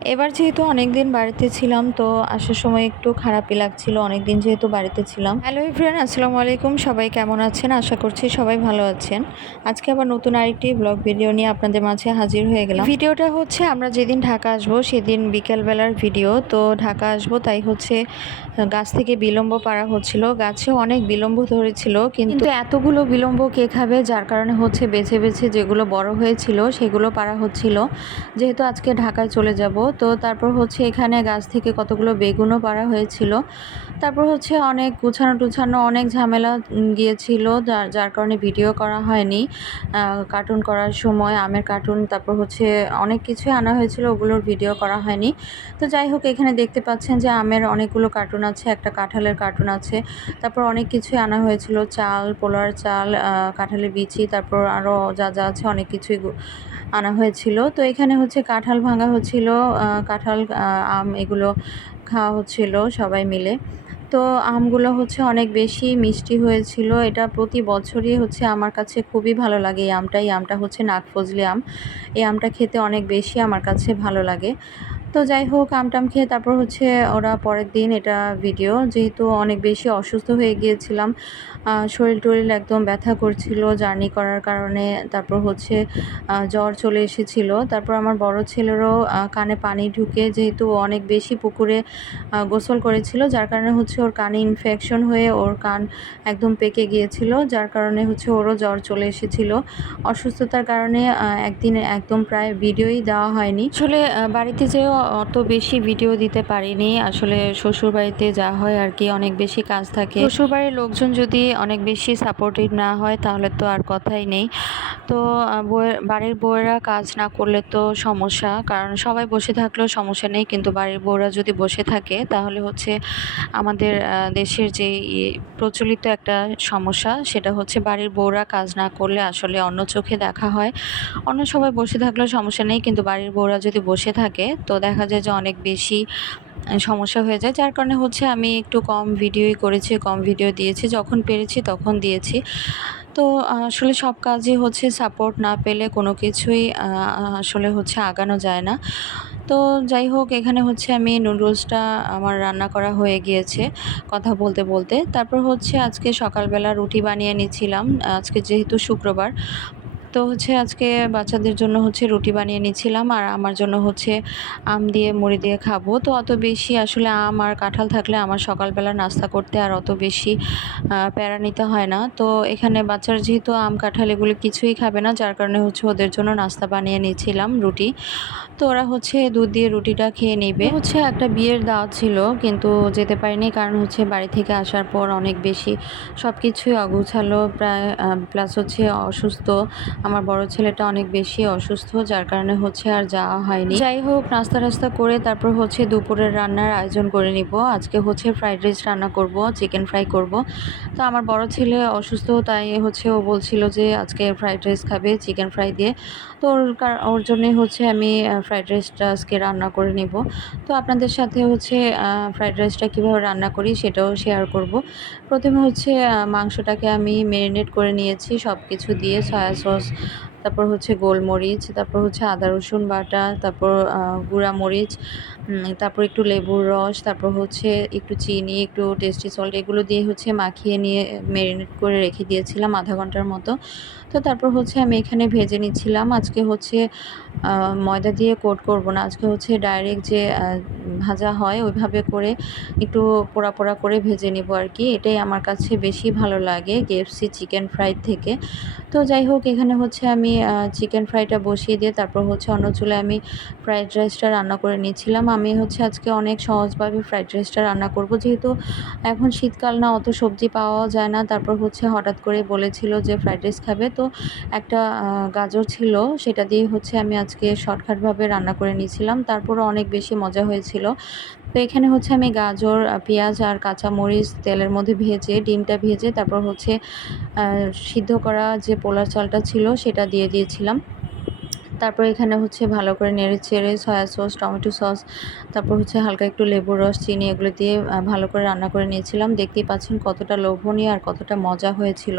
এবার যেহেতু অনেক দিন বাড়িতে ছিলাম, তো আসার সময় একটু খারাপই লাগছিল। অনেক দিন যেহেতু বাড়িতে ছিলাম। হ্যালো ফ্রেন্ড আসসালামু আলাইকুম। সবাই কেমন আছেন? আশা করছি সবাই ভালো আছেন। আজকে আবার নতুন আরেকটি ব্লগ ভিডিও নিয়ে আপনাদের মাঝে হাজির হয়ে গেলাম। ভিডিওটা হচ্ছে, আমরা যেদিন ঢাকা আসব সেদিন বিকেলবেলার ভিডিও। তো ঢাকা আসব, তাই হচ্ছে, গাছ থেকে বিলম্ব পাড়া হচ্ছিল। গাছে অনেক বিলম্ব ধরেছিল কিন্তু এতগুলো বিলম্ব কে খাবে? যার কারণে হচ্ছে বেছে বেছে যেগুলো বড় হয়েছিল, সেগুলো পাড়া হচ্ছিল। যেহেতু আজকে ঢাকায় চলে যাব তো তারপর হচ্ছে এখানে গাছ থেকে কতগুলো বেগুনও পাড়া হয়েছিল। তারপর হচ্ছে অনেক গুছানো টুছানো, অনেক ঝামেলা গিয়েছিল, যার যার কারণে ভিডিও করা হয়নি। কার্টুন করার সময় আমের কার্টুন তারপর হচ্ছে অনেক কিছুই আনা হয়েছিল, ওগুলোর ভিডিও করা হয়নি। তো যাই হোক, এখানে দেখতে পাচ্ছেন যে আমের অনেকগুলো কার্টুন আছে, একটা কাঁঠালের কার্টুন আছে। তারপর অনেক কিছুই আনা হয়েছিল, চাল, পোলার চাল কাঁঠালের বিচি, তারপর আরও যা যা আছে, অনেক কিছুই আনা হয়েছিল। তো এখানে হচ্ছে কাঁঠাল ভাঙা হচ্ছিল কাঁঠাল আম এগুলো খাওয়া হচ্ছিল সবাই মিলে। তো আমগুলো হচ্ছে অনেক বেশি মিষ্টি হয়েছিল। এটা প্রতি বছরই হচ্ছে আমার কাছে খুবই ভালো লাগে এই আমটা এই আমটা হচ্ছে নাগফজলি আম। এই আমটা খেতে অনেক বেশি আমার কাছে ভালো লাগে। তো যাই হোক, আমটাম খেয়ে তারপর হচ্ছে ওরা পরের দিন এটা ভিডিও যেহেতু অনেক বেশি অসুস্থ হয়ে গিয়েছিলাম শরীর টরিল একদম ব্যথা করছিল, জার্নি করার কারণে, তারপর হচ্ছে জ্বর চলে এসেছিল। তারপর আমার বড় ছেলেরও কানে পানি ঢুকে, যেহেতু অনেক বেশি পুকুরে গোসল করেছিল, যার কারণে হচ্ছে ওর কানে ইনফেকশন হয়ে ওর কান একদম পেকে গিয়েছিল, যার কারণে হচ্ছে ওরও জ্বর চলে এসেছিল। অসুস্থতার কারণে একদিন একদম প্রায় ভিডিওই দেওয়া হয়নি। আসলে বাড়িতে যেও অত বেশি ভিডিও দিতে পারিনি। আসলে শ্বশুর বাড়িতে যা হয় আর কি, অনেক বেশি কাজ থাকে। শ্বশুর বাড়ির লোকজন যদি অনেক বেশি সাপোর্টিভ না হয়, তাহলে তো আর কথাই নেই। তো বাড়ির বউয়েরা কাজ না করলে তো সমস্যা। কারণ সবাই বসে থাকলেও সমস্যা নেই। কিন্তু বাড়ির বউরা যদি বসে থাকে, তাহলে হচ্ছে আমাদের দেশের যে প্রচলিত একটা সমস্যা, সেটা হচ্ছে বাড়ির বউরা কাজ না করলে আসলে অন্য চোখে দেখা হয়। অন্য সবাই বসে থাকলেও সমস্যা নেই। কিন্তু বাড়ির বউরা যদি বসে থাকে, তো দেখা যায় যে অনেক বেশি সমস্যা হয়ে যায়। যার কারণে হচ্ছে আমি একটু কম ভিডিওই করেছি, কম ভিডিও দিয়েছি। যখন পেরেছি তখন দিয়েছি। তো আসলে সব কাজই হচ্ছে সাপোর্ট না পেলে কোনো কিছুই আসলে হচ্ছে আগানো যায় না। তো যাই হোক, এখানে হচ্ছে আমি নুডলসটা আমার রান্না করা হয়ে গিয়েছে কথা বলতে বলতে। তারপর হচ্ছে আজকে সকালবেলা রুটি বানিয়ে নিয়েছিলাম আজকে যেহেতু শুক্রবার তো হচ্ছে আজকে বাচ্চাদের জন্য হচ্ছে রুটি বানিয়ে নিয়েছিলাম আর আমার জন্য হচ্ছে আম দিয়ে মুড়ি দিয়ে খাব। তো অত বেশি আসলে আম আর কাঁঠাল থাকলে আমার সকালবেলা নাস্তা করতে আর অত বেশি প্যারা নিতে হয় না। তো এখানে বাচ্চারা যেহেতু আম, কাঁঠাল এগুলো কিছুই খাবে না, যার কারণে হচ্ছে ওদের জন্য নাস্তা বানিয়ে নিয়েছিলাম রুটি। তো ওরা হচ্ছে দুধ দিয়ে রুটিটা খেয়ে নেবে। হচ্ছে একটা বিয়ের দাওয়াত ছিল, কিন্তু যেতে পারিনি কারণ হচ্ছে বাড়ি থেকে আসার পর অনেক বেশি সব কিছুই অগুছালো, প্রায় প্লাস হচ্ছে অসুস্থ। আমার বড় ছেলেটা অনেক বেশি অসুস্থ, যার কারণে হচ্ছে আর যাওয়া হয়নি। যাই হোক নাস্তা টাস্তা করে তারপর হচ্ছে দুপুরের রান্নার আয়োজন করে নিব। আজকে হচ্ছে ফ্রাইড রাইস রান্না করব, চিকেন ফ্রাই করব। তো আমার বড় ছেলে অসুস্থ, তাই হচ্ছে ও বলছিল যে আজকে ফ্রাইড রাইস খাবে, চিকেন ফ্রাই দিয়ে। তো ওর ওর জন্যে হচ্ছে আমি ফ্রাইড রাইসটা আজকে রান্না করে নিব। তো আপনাদের সাথে হচ্ছে ফ্রাইড রাইসটা কীভাবে রান্না করি সেটাও শেয়ার করব। প্রথমে হচ্ছে মাংসটাকে আমি মেরিনেট করে নিয়েছি সব কিছু দিয়ে সয়া সস তারপর হচ্ছে গোলমরিচ, তারপর হচ্ছে আদা, রসুন বাটা, তারপর গুঁড়া মরিচ তারপর একটু লেবুর রস, তারপর হচ্ছে একটু চিনি, একটু টেস্টি সল্ট, এগুলো দিয়ে হচ্ছে মাখিয়ে নিয়ে ম্যারিনেট করে রেখে দিয়েছিলাম আধা ঘণ্টার মতো। তো তারপর হচ্ছে আমি এখানে ভেজে নিচ্ছিলাম। আজকে হচ্ছে ময়দা দিয়ে কোট করব না। আজকে হচ্ছে ডাইরেক্ট যে ভাজা হয়, ওইভাবে করে একটু পোড়া পোড়া করে ভেজে নেব আর কি। এটাই আমার কাছে বেশি ভালো লাগে কেএফসি চিকেন ফ্রাই থেকে। তো যাই হোক, এখানে হচ্ছে আমি চিকেন ফ্রাইটা বসিয়ে দিয়ে তারপর হচ্ছে অন্য চুলে আমি ফ্রাইড রাইসটা রান্না করে নিয়েছিলাম। আমি হচ্ছে আজকে অনেক সহজভাবে ফ্রাইড রাইসটা রান্না করব। যেহেতু এখন শীতকাল না, অত সবজি পাওয়াও যায় না। তারপর হচ্ছে হঠাৎ করে বলেছিল যে ফ্রাইড রাইস খাবে। তো একটা গাজর ছিল, সেটা দিয়ে হচ্ছে আমি আজকে শর্টকাটভাবে রান্না করে নিয়েছিলাম। তারপরও অনেক বেশি মজা হয়েছিল। তো এখানে হচ্ছে আমি গাজর পেঁয়াজ আর কাঁচামরিচ তেলের মধ্যে ভেজে, ডিমটা ভেজে, তারপর হচ্ছে সিদ্ধ করা যে পোলার চালটা ছিল সেটা দিয়ে দিয়েছিলাম। তারপর এখানে হচ্ছে ভালো করে নেড়ে চেড়ে সয়া সস, টমেটো সস, তারপর হচ্ছে হালকা একটু লেবুর রস, চিনি এগুলো দিয়ে ভালো করে রান্না করে নিয়েছিলাম। দেখতেই পাচ্ছেন কতটা লোভনীয় আর কতটা মজা হয়েছিল।